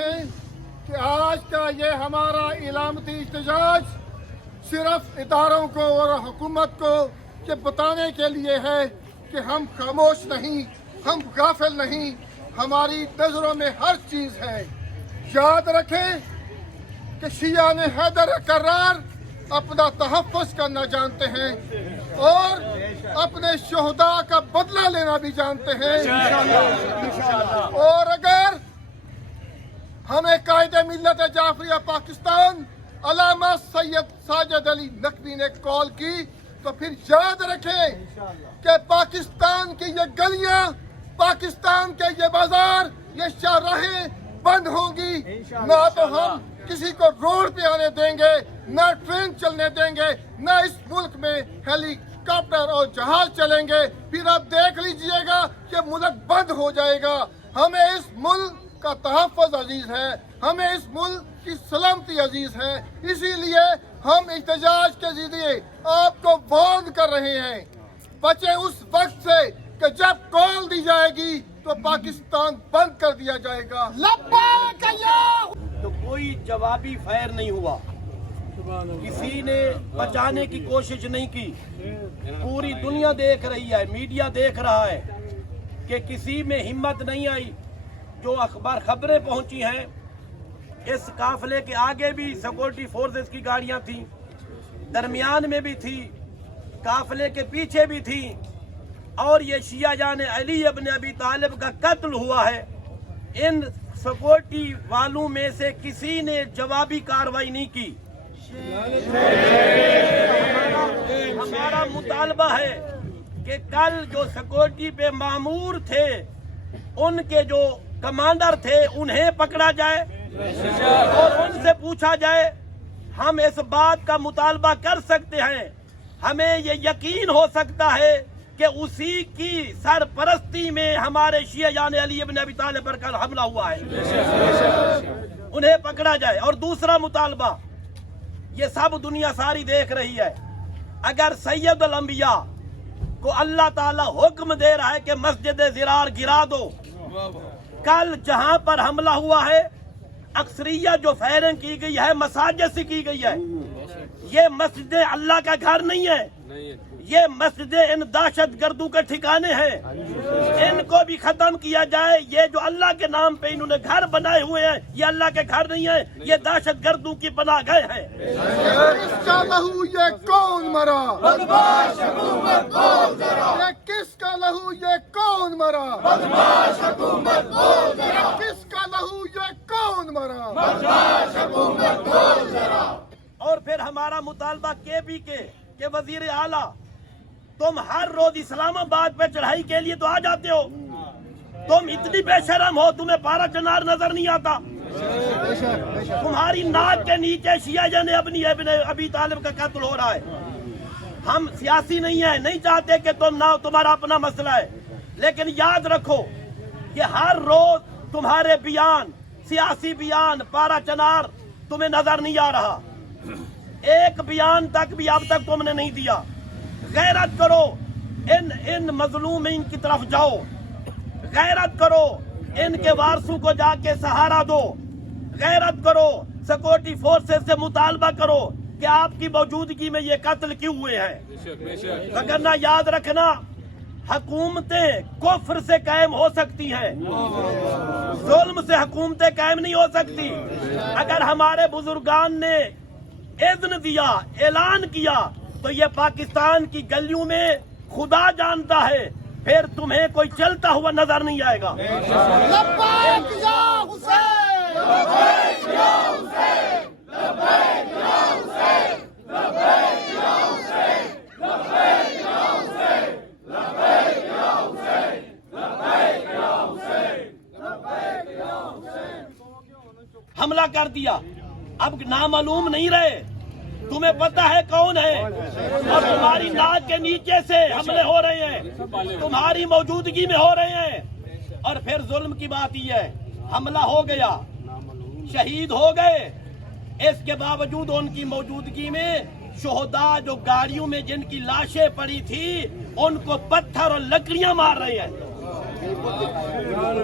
हैं कि आज का ये हमारा इलामती एहतजाज सिर्फ इदारों को और हुकूमत को ये बताने के लिए है कि हम खामोश नहीं, हम गाफिल नहीं, हमारी नज़रों में हर चीज़ है। याद रखें कि शिया ने हैदर करार अपना तहफ़्फ़ुज़ करना जानते हैं और अपने शुहदा का बदला लेना भी जानते हैं। और अगर हमें कायदे मिल्लत जाफरिया पाकिस्तान अल्लामा सैयद साजिद अली नकवी ने कॉल की तो फिर याद रखें कि पाकिस्तान की ये गलियां, पाकिस्तान के ये बाजार, ये शाहराहें बंद होंगी। ना तो हम किसी को रोड पे आने देंगे, ना ट्रेन चलने देंगे, ना इस मुल्क में हेलीकॉप्टर और जहाज चलेंगे। फिर आप देख लीजिएगा कि मुल्क बंद हो जाएगा। हमें इस मुल्क का तहफ़्फ़ुज़ अजीज है, हमें इस मुल्क की सलामती अजीज है। इसीलिए हम एहतजाज के जरिए आपको वार्न कर रहे हैं, बचे उस वक्त से कि जब कॉल दी जाएगी तो पाकिस्तान बंद कर दिया जाएगा। तो कोई जवाबी फायर नहीं हुआ, किसी ने बचाने की कोशिश नहीं की। पूरी दुनिया देख रही है, मीडिया देख रहा है कि किसी में हिम्मत नहीं आई। जो अखबार खबरें पहुंची हैं, इस काफिले के आगे भी सिक्योरिटी फोर्सेस की गाड़ियां थी, दरमियान में भी थी, काफिले के पीछे भी थी, और ये शिया जान अली इब्न अबी तालिब का कत्ल हुआ है। इन सिक्योरिटी वालों में से किसी ने जवाबी कार्रवाई नहीं की। हमारा मुतालबा है कि कल जो सिक्योरिटी पे मामूर थे, उनके जो कमांडर थे, उन्हें पकड़ा जाए और उनसे पूछा जाए। हम इस बात का मुतालबा कर सकते हैं, हमें ये यकीन हो सकता है कि उसी की सरपरस्ती में हमारे शिया जान अली इब्न अबी तालिब पर कल हमला हुआ है, उन्हें पकड़ा जाए। और दूसरा मुतालबा, ये सब दुनिया सारी देख रही है, अगर सैयदुल अंबिया को अल्लाह ताला हुक्म दे रहा है कि मस्जिद ज़िरार गिरा दो, कल जहां पर हमला हुआ है, अक्सरियत जो फायरिंग की गई है मसाजिद से की गई है। ये मस्जिद अल्लाह का घर नहीं है, ये मस्जिद इन दहशत गर्दों के ठिकाने हैं। इनको भी खत्म किया जाए। ये जो अल्लाह के नाम पे इन्होंने घर बनाए हुए हैं, ये अल्लाह के घर नहीं है, ये दहशत गर्दों की पनाहगाह हैं। किसका लहू ये कौन मरा? बदमाश हुकूमत बोल जरा। ये किसका लहू ये कौन मरा? बदमाश हुकूमत बोल जरा। किसका लहू ये कौन मरा? बदमाश हुकूमत बोल जरा। और फिर हमारा मुतालबा केपी के वजीर आला, तुम हर रोज इस्लामाबाद पे चढ़ाई के लिए तो आ जाते हो, तुम इतनी बेशरम हो, तुम्हें पारा चनार नजर नहीं आता। तुम्हारी नाक के नीचे शिया जान अबी तालिब का कत्ल हो रहा है। हम सियासी नहीं है, नहीं चाहते कि तुम ना, तुम्हारा अपना मसला है, लेकिन याद रखो कि हर रोज तुम्हारे बयान, सियासी बयान, पारा चनार तुम्हें नजर नहीं आ रहा। एक बयान तक भी अब तक तुमने नहीं दिया। गैरत करो, इन मजलूमीन की तरफ जाओ, गैरत करो, इनके वारसों को जाके सहारा दो, गैरत करो, सिक्योरिटी फोर्सेस से मुतालबा करो कि आपकी मौजूदगी में ये कत्ल क्यों हुए हैं। वरना याद रखना, हुकूमतें कुफ्र से कायम हो सकती हैं, जुल्म से हुकूमतें कायम नहीं हो सकती। अगर हमारे बुजुर्गान ने इज़्न दिया, ऐलान किया, तो ये पाकिस्तान की गलियों में खुदा जानता है, फिर तुम्हें कोई चलता हुआ नजर नहीं आएगा। लब्बैक या हुसैन, लब्बैक या हुसैन, लब्बैक या हुसैन, लब्बैक या हुसैन, लब्बैक या हुसैन, लब्बैक या हुसैन, लब्बैक या हुसैन, लब्बैक या हुसैन। हमला कर दिया, अब नामालूम नहीं रहे, तुम्हें पता है कौन है, और तुम्हारी नाक के नीचे से हमले हो रहे हैं, तुम्हारी मौजूदगी में हो रहे हैं। और फिर जुल्म की बात ही है, हमला हो गया, शहीद हो गए, इसके बावजूद उनकी मौजूदगी में शुहदा जो गाड़ियों में जिनकी लाशें पड़ी थी, उनको पत्थर और लकड़ियां मार रहे हैं।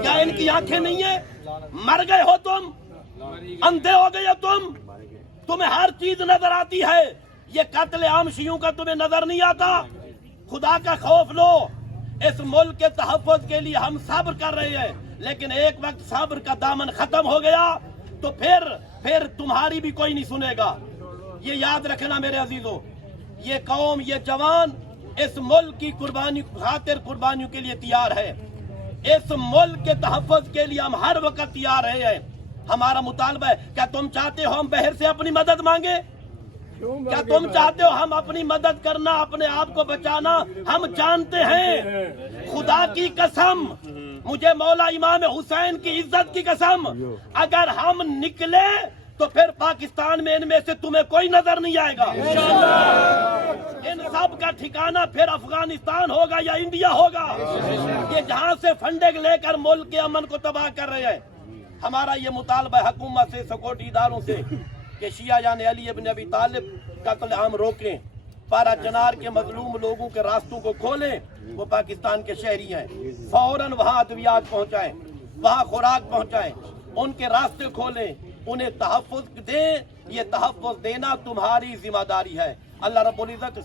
क्या इनकी आंखें नहीं है? मर गए हो तुम, अंधे हो गए तुम, तुम्हें हर चीज नजर आती है, ये कत्ल आम शियों का तुम्हें नजर नहीं आता। खुदा का खौफ लो। इस मुल्क के तहफ़्फ़ुज़ के लिए हम सब्र कर रहे हैं, लेकिन एक वक्त सब्र का दामन खत्म हो गया तो फिर तुम्हारी भी कोई नहीं सुनेगा। ये याद रखना मेरे अजीजों, ये कौम, ये जवान इस मुल्क की खातिर कुर्बानियों के लिए तैयार है। इस मुल्क के तहफ़्फ़ुज़ के लिए हम हर वक्त तैयार रहे हैं। हमारा मुतालबा है, क्या तुम चाहते हो हम बाहर से अपनी मदद मांगे? क्या तुम चाहते हो हम अपनी मदद करना, अपने आप को बचाना? हम जानते हैं, खुदा की कसम, मुझे मौला इमाम हुसैन की इज्जत की कसम, अगर हम निकले तो फिर पाकिस्तान में इनमें से तुम्हें कोई नजर नहीं आएगा। इन सब का ठिकाना फिर अफगानिस्तान होगा या इंडिया होगा, ये जहां से फंडिंग लेकर मुल्क के अमन को तबाह कर रहे हैं। हमारा ये मुतालबा है हुकूमत से, सिक्योरिटी इदारों से, कि शिया यानी अली इब्न अबी तालिब कत्ल आम रोकें, पारा चनार के मजलूम लोगों के रास्तों को खोलें। वो पाकिस्तान के शहरी हैं, फौरन वहाँ अद्वियात पहुँचाएं, वहाँ खुराक पहुँचाएं, उनके रास्ते खोलें, उन्हें तहफ़्फ़ुज़ दें। ये तहफ़्फ़ुज़ देना तुम्हारी जिम्मेदारी है। अल्लाह रब्बुल इज़्ज़त